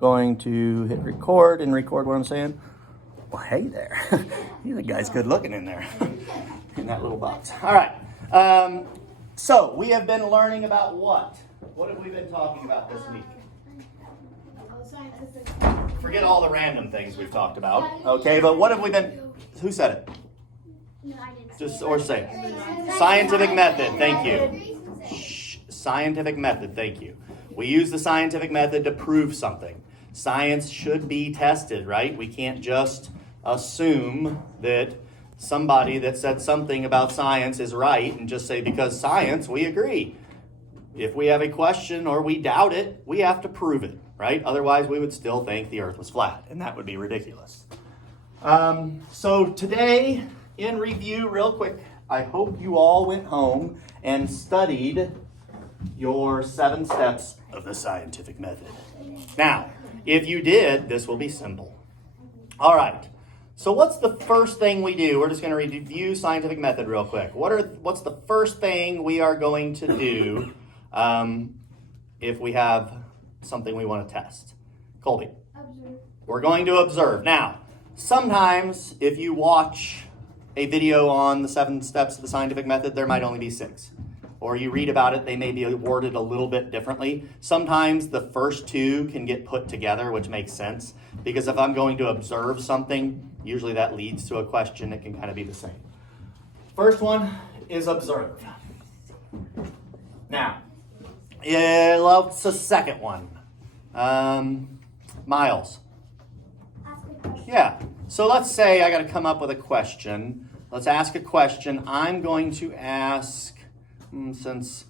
Going to hit record and record what I'm saying. Well, hey there. You guy's good looking in there. In that little box. All right. So we have been learning about what? What have we been talking about this week? Forget all the random things we've talked about. Okay, but what have we been... Who said it? No, I didn't. Just or say it. Scientific method. Thank you. Shh. Scientific method. Thank you. We use the scientific method to prove something. Science should be tested, right? We can't just assume that somebody that said something about science is right and just say, because science, we agree. If we have a question or we doubt it, we have to prove it, right? Otherwise, we would still think the earth was flat, and that would be ridiculous. So today, in review, real quick, I hope you all went home and studied your 7 steps of the scientific method. Now, if you did, this will be simple. All right. So what's the first thing we do? We're just going to review scientific method real quick. What's the first thing we are going to do if we have something we want to test? Colby. Observe. We're going to observe. Now, sometimes if you watch a video on the 7 steps of the scientific method, there might only be 6. Or you read about it, they may be worded a little bit differently. Sometimes the first 2 can get put together, which makes sense. Because if I'm going to observe something, usually that leads to a question. It can kind of be the same. First one is observe. Now, what's the second one? Miles. Ask a question. Yeah. So let's say I got to come up with a question. Let's ask a question. I'm going to ask... Since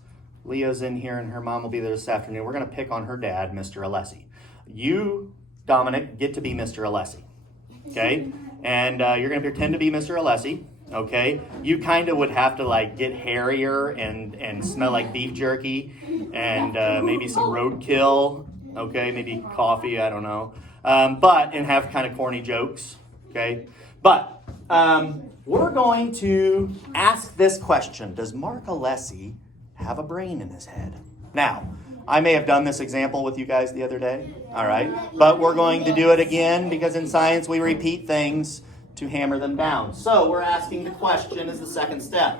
Leah's in here and her mom will be there this afternoon, we're going to pick on her dad, Mr. Alessi. You, Dominic, get to be Mr. Alessi, okay? And you're going to pretend to be Mr. Alessi, okay? You kind of would have to like get hairier and smell like beef jerky and maybe some roadkill, okay? Maybe coffee, I don't know. And have kind of corny jokes, okay? But we're going to ask this question. Does Mark Alessi have a brain in his head? Now, I may have done this example with you guys the other day, all right? But we're going to do it again because in science we repeat things to hammer them down. So we're asking the question as the second step.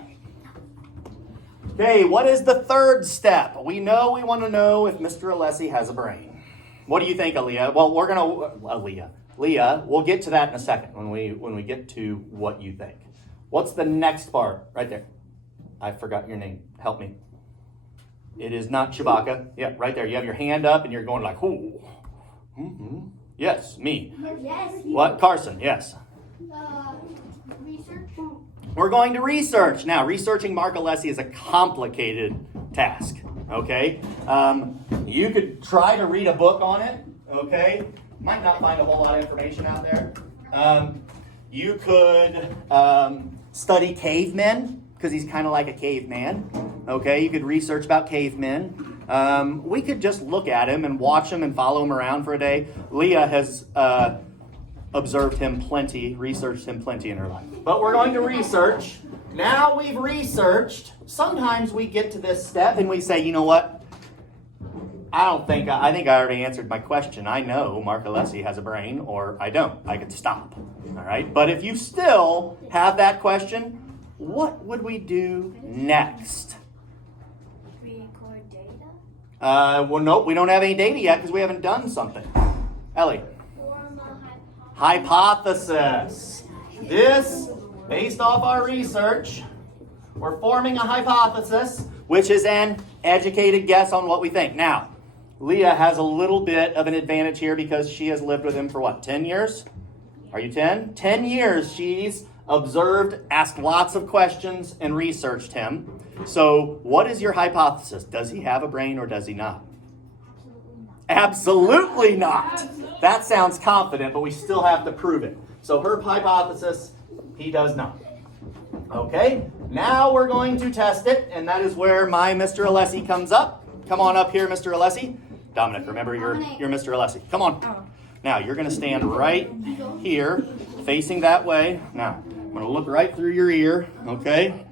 Okay, what is the third step? We want to know if Mr. Alessi has a brain. What do you think, Aaliyah? Well, Leah, we'll get to that in a second when we get to what you think. What's the next part? Right there. I forgot your name. Help me. It is not Chewbacca. Yeah, right there. You have your hand up and you're going like, ooh. Mm-hmm. Yes, me. Yes. What? Carson, yes. Research. We're going to research. Now, researching Mark Alessi is a complicated task, okay? You could try to read a book on it, okay? Might not find a whole lot of information out there. You could study cavemen, because he's kind of like a caveman. Okay, you could research about cavemen. We could just look at him and watch him and follow him around for a day. Leah has observed him plenty, researched him plenty in her life. But we're going to research. Now we've researched. Sometimes we get to this step and we say, you know what? I think I already answered my question. I know Mark Alessi has a brain, or I don't. I could stop. All right. But if you still have that question, what would we do next? Record data. Well, nope. We don't have any data yet because we haven't done something. Ellie. Form a Hypothesis. This, based off our research, we're forming a hypothesis, which is an educated guess on what we think. Now, Leah has a little bit of an advantage here because she has lived with him for what, 10 years? Are you 10? 10 years she's observed, asked lots of questions, and researched him. So what is your hypothesis? Does he have a brain or does he not? Absolutely not. That sounds confident, but we still have to prove it. So her hypothesis, he does not. Okay, now we're going to test it, and that is where my Mr. Alessi comes up. Come on up here, Mr. Alessi. Dominic, remember you're Mr. Alessi. Come on. Now, you're going to stand right here, facing that way. Now, I'm going to look right through your ear, okay?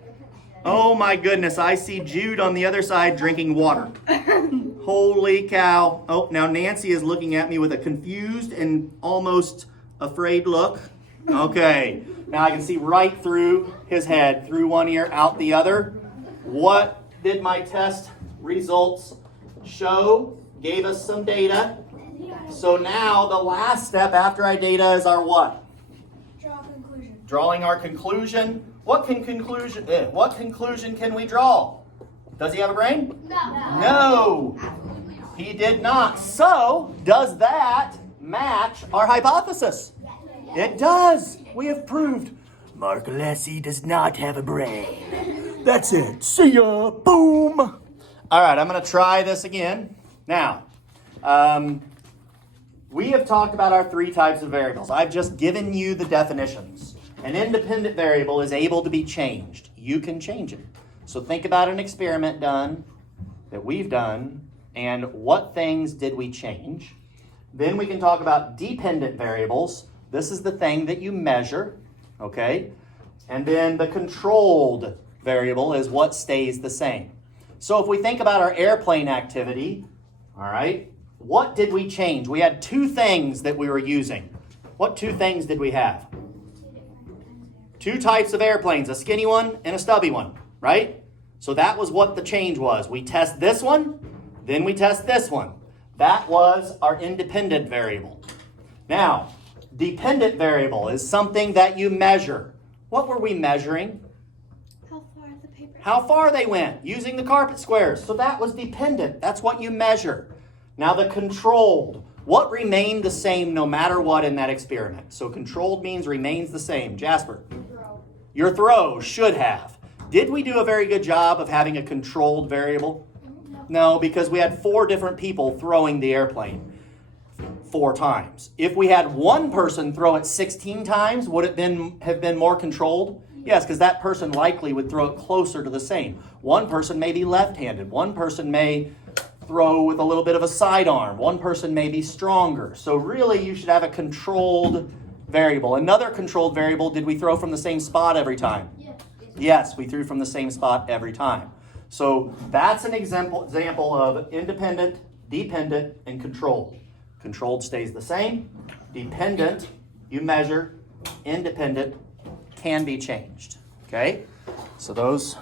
Oh my goodness, I see Jude on the other side drinking water. Holy cow. Oh, now Nancy is looking at me with a confused and almost afraid look. Okay, now I can see right through his head, through one ear, out the other. What did my test results show? Gave us some data. So now the last step after our data is our what? Draw a conclusion. Drawing our conclusion. What conclusion can we draw? Does he have a brain? No. No. He did not. So, does that match our hypothesis? It does. We have proved Mr Alessi does not have a brain. That's it. See ya. Boom. All right, I'm going to try this again. Now, we have talked about our three types of variables. I've just given you the definitions. An independent variable is able to be changed. You can change it. So think about an experiment that we've done, and what things did we change? Then we can talk about dependent variables. This is the thing that you measure, okay? And then the controlled variable is what stays the same. So if we think about our airplane activity, all right, what did we change? We had two things that we were using. What two things did we have? Two types of airplanes, a skinny one and a stubby one, right? So that was what the change was. We test this one, then we test this one. That was our independent variable. Now, dependent variable is something that you measure. What were we measuring? How far the paper? How far they went using the carpet squares. So that was dependent. That's what you measure. Now the controlled. What remained the same no matter what in that experiment? So controlled means remains the same. Jasper? Your throw should have. Did we do a very good job of having a controlled variable? No, because we had 4 different people throwing the airplane 4 times. If we had one person throw it 16 times, would it have been more controlled? Yes, because that person likely would throw it closer to the same. One person may be left-handed. One person may throw with a little bit of a sidearm. One person may be stronger. So really, you should have a controlled variable. Another controlled variable, did we throw from the same spot every time? Yes, we threw from the same spot every time. So that's an example of independent, dependent, and controlled. Controlled stays the same. Dependent, you measure. Independent, can be changed. Okay? So those